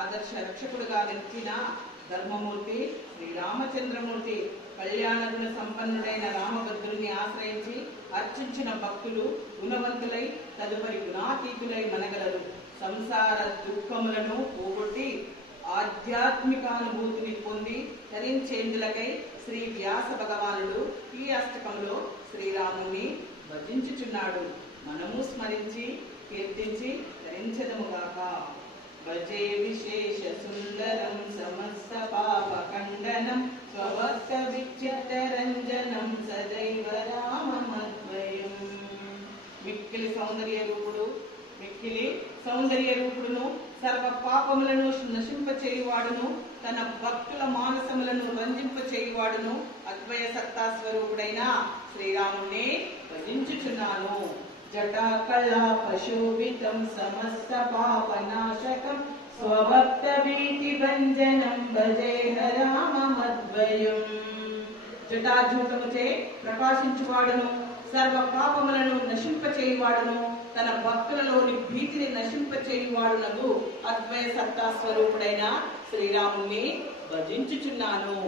ఆదర్శ రక్షకుడుగా నిలిచిన ధర్మమూర్తి శ్రీరామచంద్రమూర్తి కళ్యాణ గుణ సంపన్నుడైన రామభద్రుని ఆశ్రయించి అర్చించిన భక్తులు గుణవంతులై తదుపరి గుణాతీతులై మనగలరు. సంసార దుఃఖములను పోగొట్టి ఆధ్యాత్మికానుభూతిని పొంది తరించేందులకై శ్రీ వ్యాస భగవానుడు ఈ అష్టకంలో శ్రీరాముని భజించుచున్నాడు. మనము స్మరించి కీర్తించి తరించదముగాక. భజే విశేష సుందరం సమస్త పాప ఖండనం స్వభక్త విచిత్తరంజనం సదైవ రామమద్వయం. మిక్కిలి సౌందర్య రూపుడును సర్వ పాపములను నశింపచేయువాడును తన భక్తుల మానసములను రంజింపచేయువాడును అద్వయ సత్తా స్వరూపుడైన శ్రీరాముని భజించుచున్నాను. జటాకళా పశోభితం సమస్త పాపనాశకం స్వభక్త భీతి భంజనం భజేహ రామమద్వయం. జటాజూటముచే ప్రకాశించువాడును సర్వ పాపములను నశింపచేయువాడును తన భక్తులలోని భీతిని నశింపచేయువాడునగు అద్వయ సత్తా స్వరూపుడైన శ్రీరాముని భజించుచున్నాను.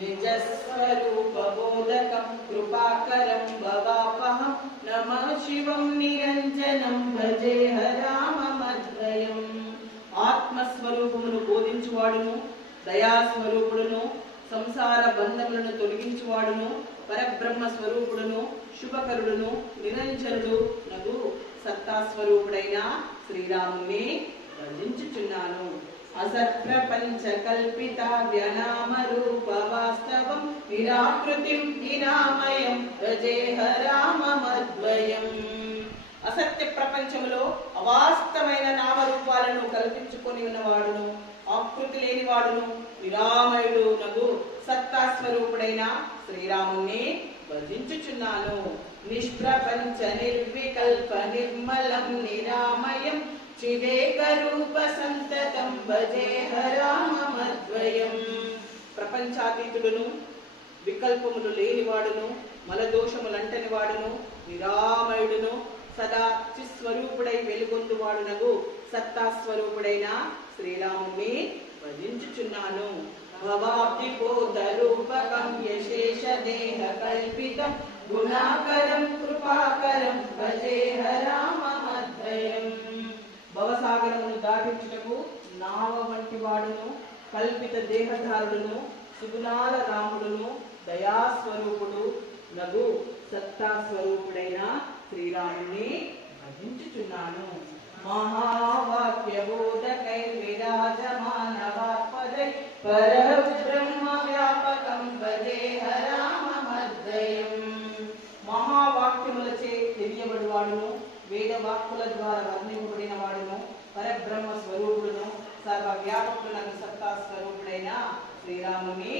నిజస్వరూప బోధకం కృపాకరం భవాపహం నమః శివం నిరంజనం భజేహ రామమద్వయం. ఆత్మస్వరూపమును బోధించువాడును దయాస్వరూపుడును సంసార బంధములను తొలగించువాడును పరబ్రహ్మ స్వరూపుడును శుభకరుడును నిరంజనుడు నగు సత్తాస్వరూపుడైన శ్రీరాముని భజించుచున్నాను. అసత్ప్రపంచ కల్పిత వ్యనామ రూప వాస్తవం నిరాకృతిం నిరామయం భజేహ రామమద్వయం. అసత్య ప్రపంచములో అవాస్తవమైన నామరూపాలను కల్పించుకొని ఉన్నవాడును ఆకృతి లేనివాడును నిరామయుడు నగు సత్తాస్వరూపుడైన శ్రీరాముని భజించుచున్నాను. నిష్ప్రపంచ నిర్వికల్ప నిర్మలం నిరామయం చిదేక రూప సంతతం భజేహ రామమద్వయం. ప్రపంచాతీతుడును వికల్పములు లేనివాడును మలదోషములంటని వాడును నిరామయుడును సదా చిస్వరూపుడై వెలుగొందువాడునగు సత్తాస్వరూపుడైన శ్రీరాముని భజించుచున్నాను. భవాబ్దిపోత రూపకం యశేష దేహ కల్పితం గుణాకరం కృపాకరం భజేహ రామమద్వయం. భవసాగరమును దాటించుటకు నావ వంటి వాడును కల్పిత దేహధారుడును సుగుణాల రాముడును దయాస్వరూపుడు నగు సత్తాస్వరూపుడైన శ్రీరాముని భజించుచున్నాను. మహావాక్య బోధకై విరాజమాన వాక్పదై పరబ్రహ్మ వ్యాపకం భజేహ రామమద్వయం. మహావాక్యములచే తెలియబడివాడును వేదవాక్కుల ద్వారా వర్ణింపబడిన వాడును పరబ్రహ్మ స్వరూపుడును సర్వ వ్యాపకులను సత్తా స్వరూపుడైన శ్రీరాముని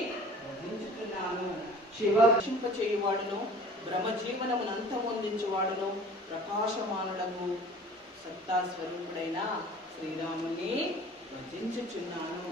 భజించుతున్నాను. శివ రక్షింపచేయువాడును బ్రహ్మజీవనమును అంతమొందించువాడును ప్రకాశమానుడము సత్తా స్వరూపుడైన శ్రీరాముని భజించుచున్నాను.